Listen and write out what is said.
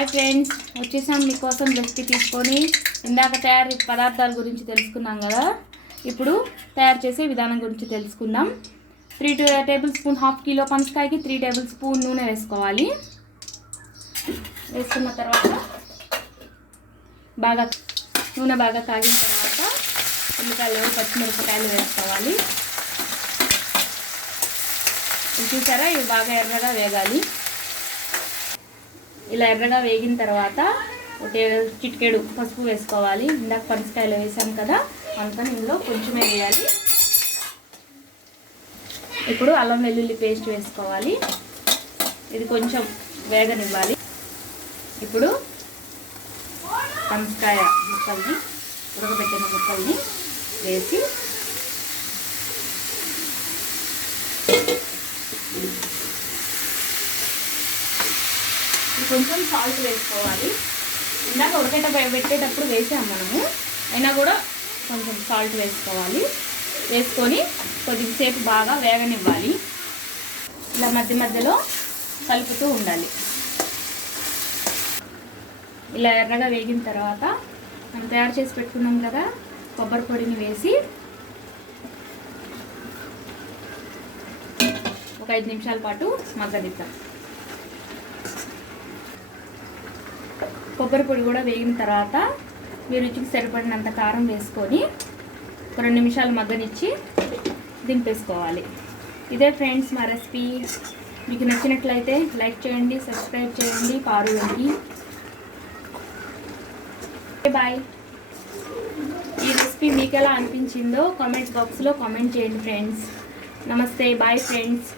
Hi friends, వచ్చేసాం మీకోసం recipe తీసుకొని. ఇందాక తయారీ పదార్థాల గురించి తెలుసుకున్నాం కదా, ఇప్పుడు తయారు చేసే విధానం గురించి తెలుసుకుందాం. 3 టేబుల్ స్పూన్, హాఫ్ కిలో పనసకాయకి 3 టేబుల్ స్పూన్ నూనె వేసుకోవాలి. వేసుకున్న తర్వాత నూనె బాగా కాగిన తర్వాత ఉల్లిపాయలు, పచ్చిమిరపకాయలు వేసుకోవాలి. చూసారా, ఇవి బాగా ఎర్రగా వేగాలి. ఇలా ఎర్రగా వేగిన తర్వాత ఒక చిటికెడు పసుపు వేసుకోవాలి. ఇందాక పనసకాయలు వేసాం కదా, అందుకని ఇందులో కొంచెమే వేయాలి. ఇప్పుడు అల్లం వెల్లుల్లి పేస్ట్ వేసుకోవాలి. ఇది కొంచెం వేగనివ్వాలి. ఇప్పుడు పనసకాయ ముక్కల్ని, ఉడకబెట్టిన ముక్కల్ని వేసి కొంచెం సాల్ట్ వేసుకోవాలి. ఇందాక పెట్టేటప్పుడు వేసాము మనము, అయినా కూడా కొంచెం సాల్ట్ వేసుకోవాలి. వేసుకొని కొద్దిసేపు బాగా వేగనివ్వాలి. ఇలా మధ్య మధ్యలో కలుపుతూ ఉండాలి. ఇలా ఎర్రగా వేగిన తర్వాత మనం తయారు చేసి పెట్టుకున్నాం కదా కొబ్బరి పొడిని వేసి ఒక 5 నిమిషాల పాటు మగ్గనిద్దాం. కొబ్బరి పొడి కూడా వేగిన తర్వాత మీ రుచికి సరిపడినంత కారం వేసుకొని 2 నిమిషాలు మగ్గనిచ్చి దింపేసుకోవాలి. ఇదే ఫ్రెండ్స్ మా రెసిపీ. మీకు నచ్చినట్లయితే లైక్ చేయండి, సబ్స్క్రైబ్ చేయండి. పారు వెంకి బాయ్. ఈ రెసిపీ మీకు ఎలా అనిపించిందో కామెంట్స్ బాక్స్లో కామెంట్ చేయండి ఫ్రెండ్స్. నమస్తే, బాయ్ ఫ్రెండ్స్.